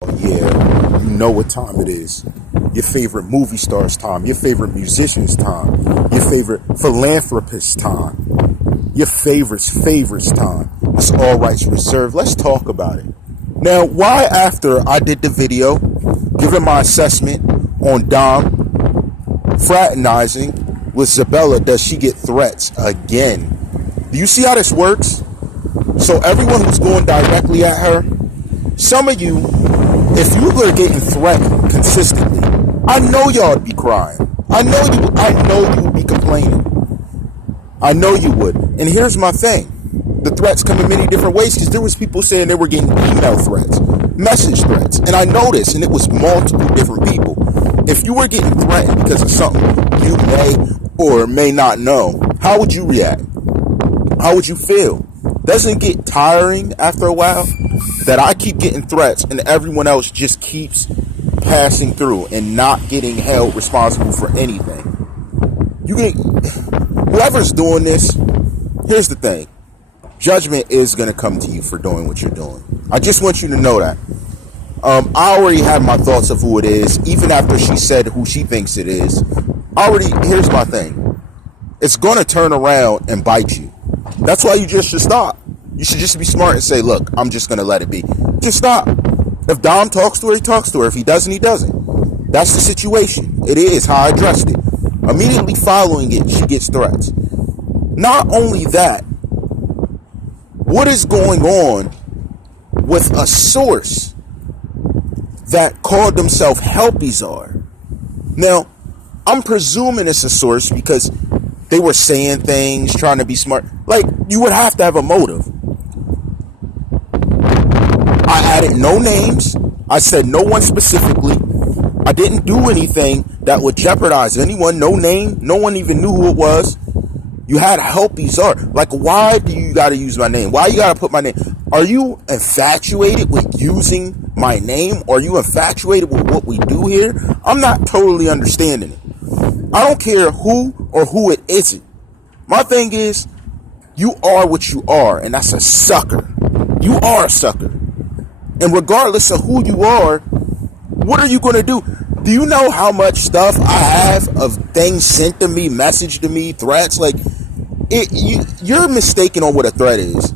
Yeah, you know what time it is. Your favorite movie star's time, your favorite musician's time, your favorite philanthropist's time, your favorite's time. It's all rights reserved. Let's talk about it. Now, why after I did the video, giving my assessment on Dom fraternizing with Zabella, does she get threats again? Do you see how this works? So everyone who's going directly at her, some of you, if you were getting threatened consistently, I know y'all would be crying. I know you would be complaining. I know you would. And here's my thing. The threats come in many different ways, because there was people saying they were getting email threats, message threats. And I noticed, and it was multiple different people. If you were getting threatened because of something you may or may not know, how would you react? How would you feel? Doesn't it get tiring after a while that I keep getting threats and everyone else just keeps passing through and not getting held responsible for anything? Whoever's doing this, here's the thing. Judgment is going to come to you for doing what you're doing. I just want you to know that. I already have my thoughts of who it is, even after she said who she thinks it is. Here's my thing. It's going to turn around and bite you. That's why you just should stop. You should just be smart and say, look, I'm just going to let it be. Just stop. If Dom talks to her, he talks to her. If he doesn't, he doesn't. That's the situation. It is how I addressed it. Immediately following it, she gets threats. Not only that, what is going on with a source that called themselves TheCzarr? Now, I'm presuming it's a source because they were saying things, trying to be smart. Like, you would have to have a motive. I added no names. I said no one specifically. I didn't do anything that would jeopardize anyone. No name. No one even knew who it was. You had TheCzarr. Like, why do you got to use my name? Why you got to put my name? Are you infatuated with using my name? Or are you infatuated with what we do here? I'm not totally understanding it. I don't care who or who it isn't. My thing is, you are what you are, and that's a sucker. You are a sucker. And regardless of who you are, what are you going to do? Do you know how much stuff I have of things sent to me, messaged to me, threats? Like, you're mistaken on what a threat is.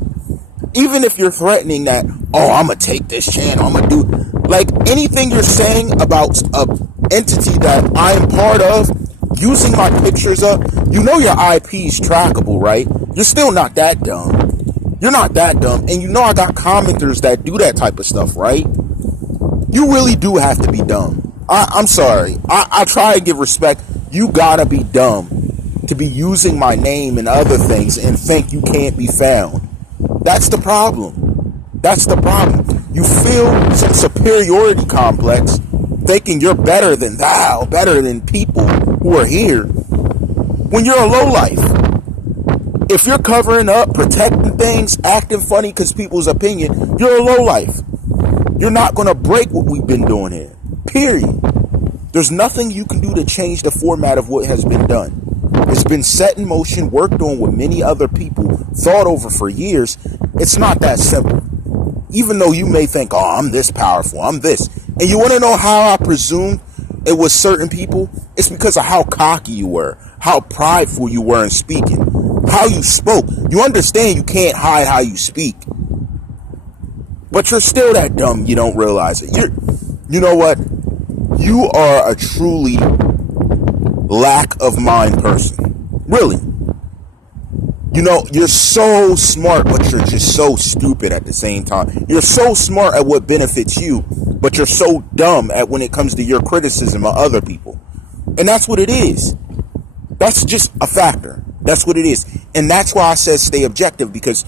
Even if you're threatening that, oh, I'm going to take this channel, I'm going to do, like, anything you're saying about an entity that I am part of, using my pictures up, you know your IP is trackable, right? You're still not that dumb. You're not that dumb. And you know I got commenters that do that type of stuff, right? You really do have to be dumb. I'm sorry. I try to give respect. You gotta be dumb to be using my name and other things and think you can't be found. That's the problem. That's the problem. You feel some superiority complex, thinking you're better than thou, better than people who are here, when you're a lowlife. If you're covering up, protecting things, acting funny because people's opinion, you're a lowlife. You're not going to break what we've been doing here. Period. There's nothing you can do to change the format of what has been done. It's been set in motion, worked on with many other people, thought over for years. It's not that simple. Even though you may think, oh, I'm this powerful, I'm this. And you want to know how I presumed it was certain people? It's because of how cocky you were, how prideful you were in speaking, how you spoke. You understand you can't hide how you speak. But you're still that dumb, you don't realize it. You know what? You are a truly lack of mind person. Really. You know, you're so smart, but you're just so stupid at the same time. You're so smart at what benefits you, but you're so dumb at when it comes to your criticism of other people. And that's what it is. That's just a factor. That's what it is. And that's why I said stay objective, because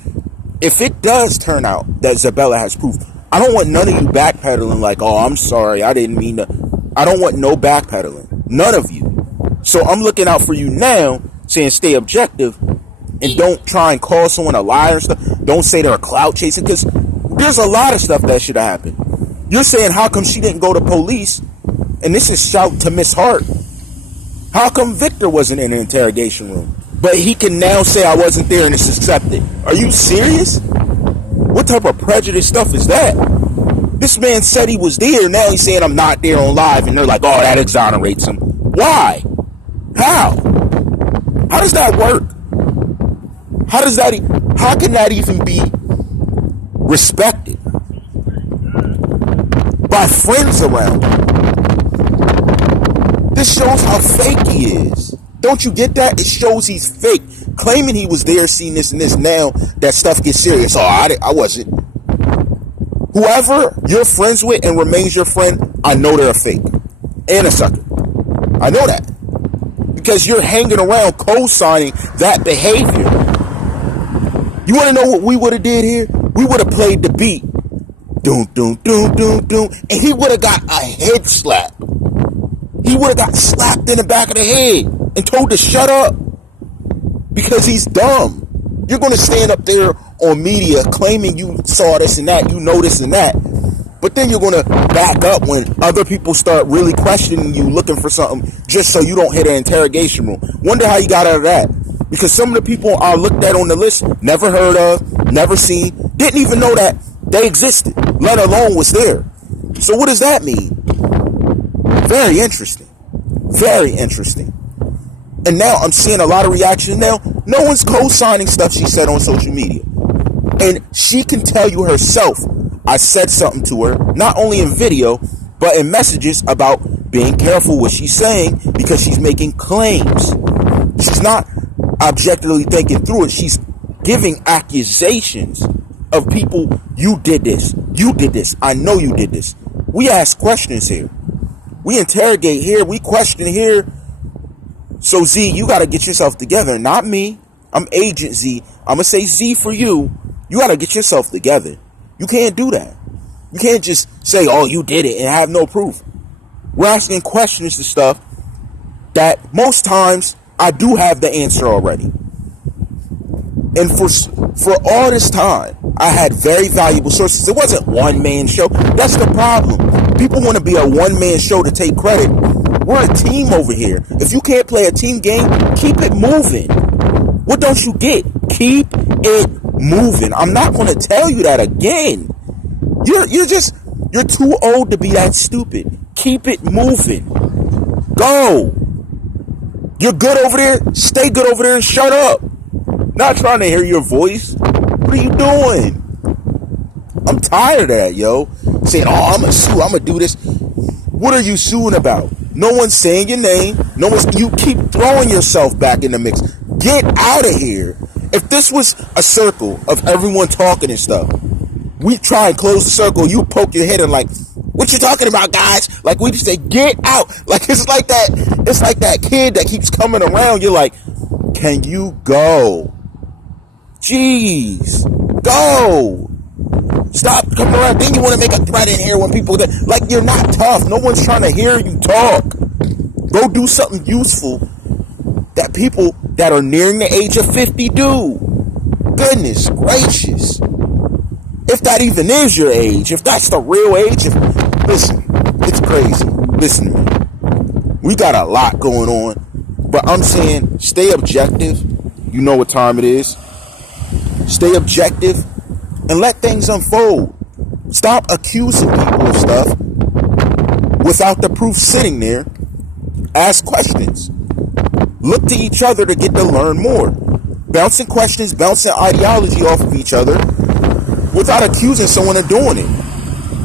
if it does turn out that Zabella has proof, I don't want none of you backpedaling like, oh, I'm sorry, I didn't mean to. I don't want no backpedaling. None of you. So I'm looking out for you now, saying stay objective, and don't try and call someone a liar and stuff. Don't say they're a clout chaser, because there's a lot of stuff that should have happened. You're saying, how come she didn't go to police? And this is shout to Miss Hart. How come Victor wasn't in the interrogation room? But he can now say I wasn't there and it's accepted. Are you serious? What type of prejudice stuff is that? This man said he was there. Now he's saying I'm not there on live. And they're like, oh, that exonerates him. Why? How? How does that work? How can that even be respected by friends around him? This shows how fake he is. Don't you get that? It shows he's fake. Claiming he was there, seeing this and this. Now that stuff gets serious. Oh, I wasn't. Whoever you're friends with and remains your friend, I know they're a fake and a sucker. I know that. Because you're hanging around co-signing that behavior. You want to know what we would have did here? We would have played the beat. Doom, doom, doom, doom, doom. And he would have got a head slap. He would have got slapped in the back of the head and told to shut up. Because he's dumb. You're going to stand up there on media claiming you saw this and that, you know this and that. But then you're going to back up when other people start really questioning you, looking for something, just so you don't hit an interrogation room. Wonder how you got out of that. Because some of the people I looked at on the list, never heard of, never seen, didn't even know that they existed, let alone was there. So what does that mean? Very interesting. Very interesting. And now I'm seeing a lot of reactions now. No one's co-signing stuff she said on social media. And she can tell you herself, I said something to her, not only in video, but in messages about being careful what she's saying because she's making claims. She's not objectively thinking through it. She's giving accusations of people. You did this. You did this. I know you did this. We ask questions here. We interrogate here. We question here. So Z, you got to get yourself together. Not me. I'm Agent Z. I'm going to say Z for you. You got to get yourself together. You can't do that. You can't just say, oh, you did it and have no proof. We're asking questions to stuff that most times I do have the answer already. And for all this time, I had very valuable sources. It wasn't one man show. That's the problem. People want to be a one man show to take credit. We're a team over here. If you can't play a team game, keep it moving. What don't you get? Keep it moving. I'm not going to tell you that again. You're too old to be that stupid. Keep it moving. Go. You're good over there. Stay good over there and shut up. Not trying to hear your voice. What are you doing? I'm tired of that, yo. Saying, oh, I'm going to sue. I'm going to do this. What are you suing about? No one's saying your name. You keep throwing yourself back in the mix. Get out of here. If this was a circle of everyone talking and stuff, we try and close the circle, you poke your head and like, what you talking about, guys? Like we just say, get out. Like it's like that kid that keeps coming around. You're like, can you go? Jeez. Go. Stop coming around. Then you want to make a threat in here when people like you're not tough. No one's trying to hear you talk. Go do something useful that people that are nearing the age of 50 do. Goodness gracious. If that even is your age, if that's the real age, listen, it's crazy. Listen to me. We got a lot going on, but I'm saying stay objective. You know what time it is. Stay objective and let things unfold. Stop accusing people of stuff without the proof sitting there. Ask questions. Look to each other to get to learn more. Bouncing questions, bouncing ideology off of each other without accusing someone of doing it.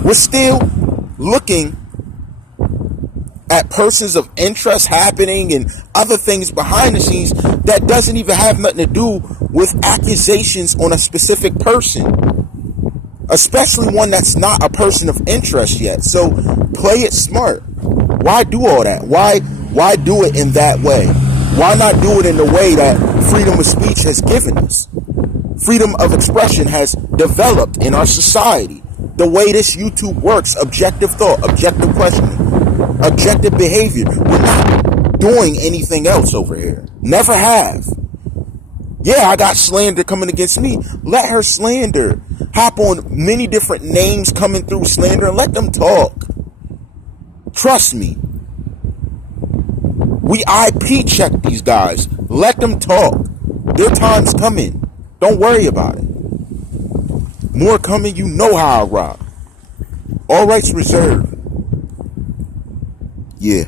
We're still looking at persons of interest happening and other things behind the scenes that doesn't even have nothing to do with accusations on a specific person, especially one that's not a person of interest yet. So play it smart. Why do all that? Why do it in that way? Why not do it in the way that freedom of speech has given us? Freedom of expression has developed in our society. The way this YouTube works, objective thought, objective questioning, objective behavior. We're not doing anything else over here. Never have. Yeah, I got slander coming against me. Let her slander. Hop on many different names coming through slander and let them talk. Trust me. We IP check these guys. Let them talk. Their time's coming. Don't worry about it. More coming, you know how I rock. All rights reserved. Yeah.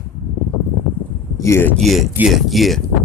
Yeah.